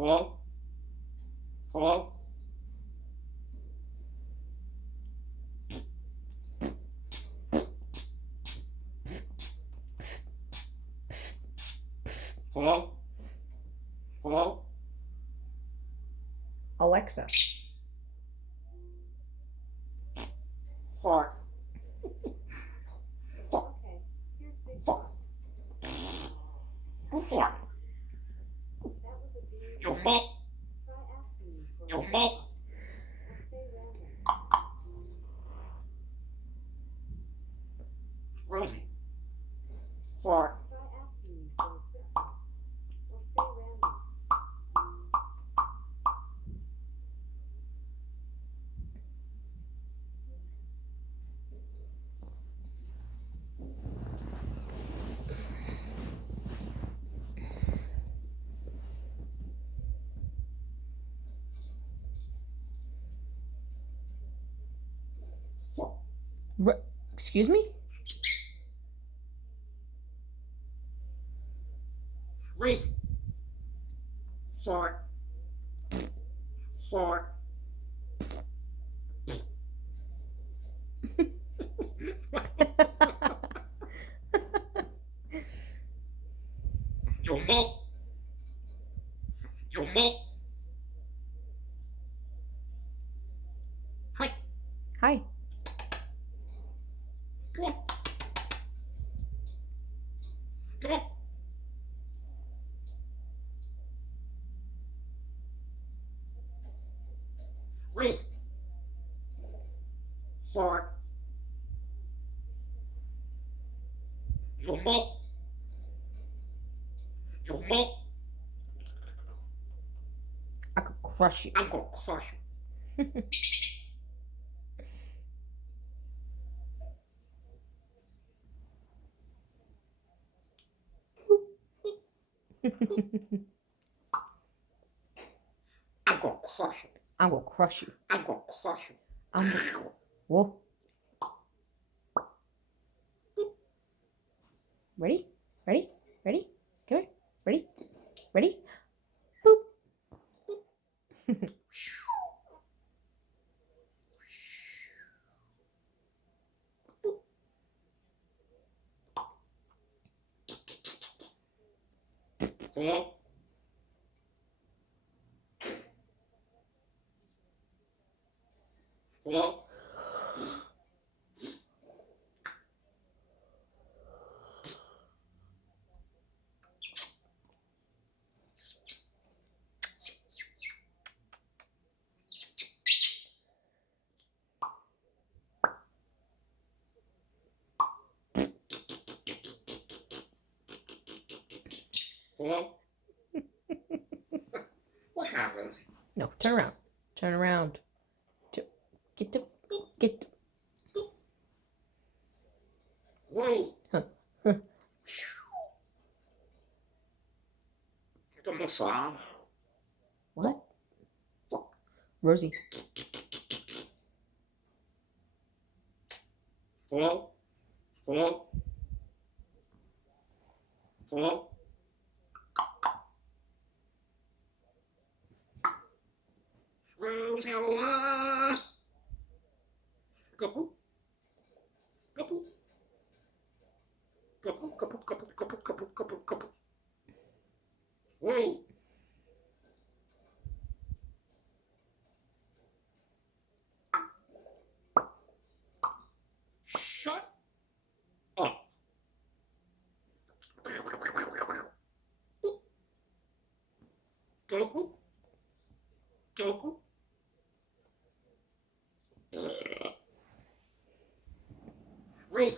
Hello? Hello? Hello? Hello? Alexa. Fart. Okay, here's Big Boy. Who fart? That was a bean. You fart? Try asking me for You a fart? or say random. Rosie. Fart. Try asking me for a Kit Kat or say random. Excuse me? Read. Fart. Fart. You fart? You fart? Hi. Hi. Come on. Come on. Read. Fart. You fart? You fart? I could crush you. I'm gonna crush you. I'm gonna crush you. I'm gonna crush you. I'm gonna crush you. I'm gonna. Whoa. Ready? Ready? Ready? Come here. Ready? Ready? Boop. Hello? Hello? Hello? What happened? No, turn around. Turn around. Get the. Get. Whoa! Huh. The massage. What? Rosie. Hello? Hello? Hello? Rosa! Couple? Couple? Couple. Whoa! Shut up. Couple? Couple? Read.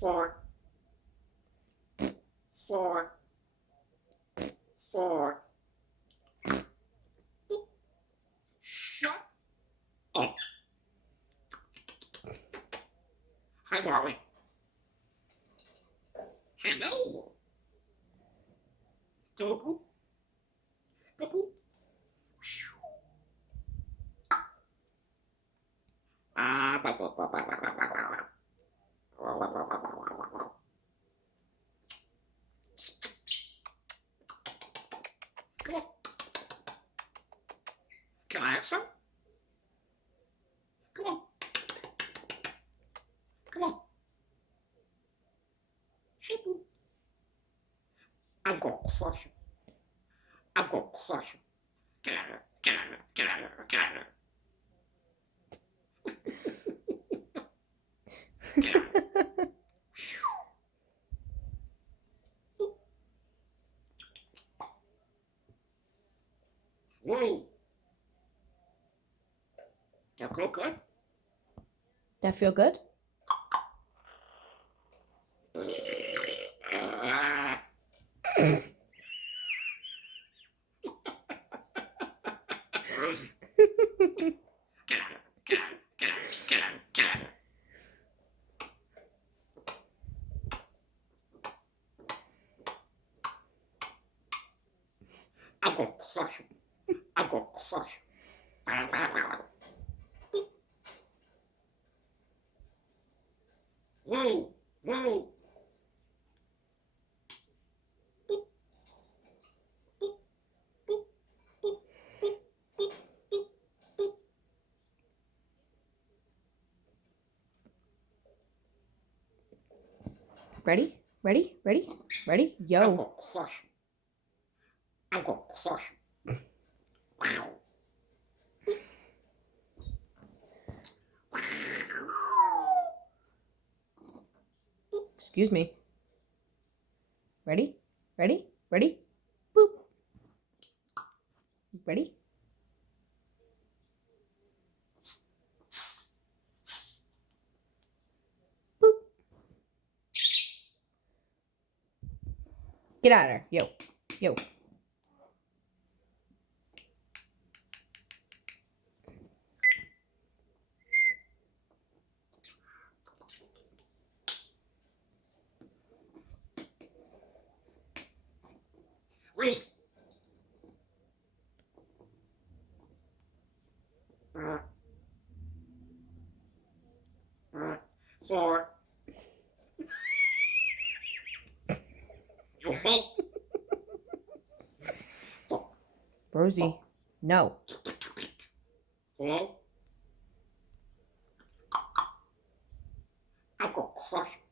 Fart. Fart. Fart. Shut up. Hi, Marley. Hello. Couple? Couple? Ah, I'm gonna crush you. I'm gonna crush you. Get out of here. Get out of here. Get out of here. Get out of here. Get out of here. Whoa. That feel good? That feel good? Get out of here. Get out of here. Get out of here. Get out of here. Get out of here. I'm gonna crush you. I'm gonna crush you. Whoa, whoa. Ready? Ready? Ready? Ready? I'm Yo. gonna crush you. I'm gonna crush you. Wow. Excuse me. Ready? Ready? Ready? Boop. Ready? Boop. Get out of there. Yo. Yo. Wait. Four. Rosie. No. Hello? I'm gonna crush you.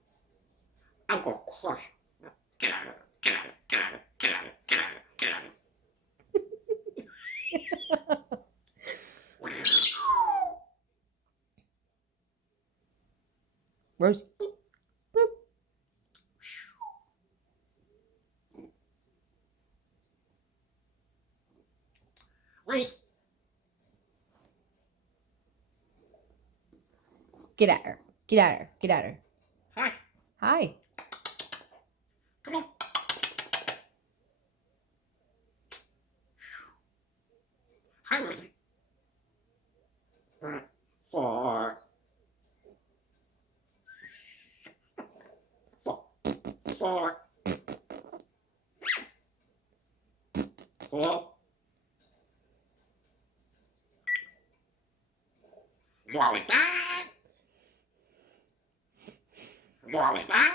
I'm gonna crush you. Get out of here. Get out of here. Get out of here. Get out of here. Get out of here. Get out of here. Rosie. Boop. Wait. Get out of her. Get out of her. Get out of her. Hi. Hi. Come on. Hi, lady. Four. Four. Hello? Wally back. Wally back.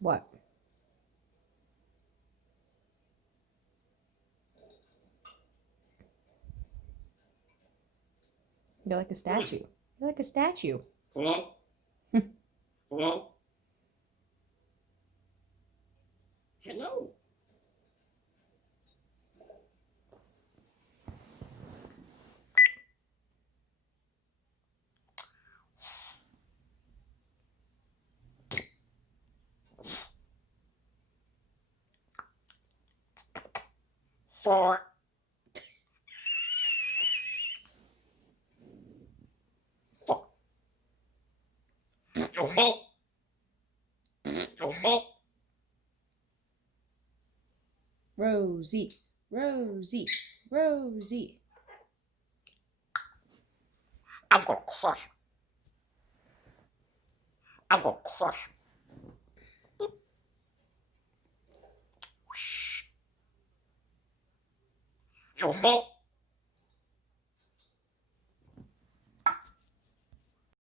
What? You're like a statue. You're like a statue. Hello? Hello? Hello? Four. Four. Hello? Hello? Rosie. Rosie. Rosie. I'm gonna crush you. I'm gonna crush you. Hello?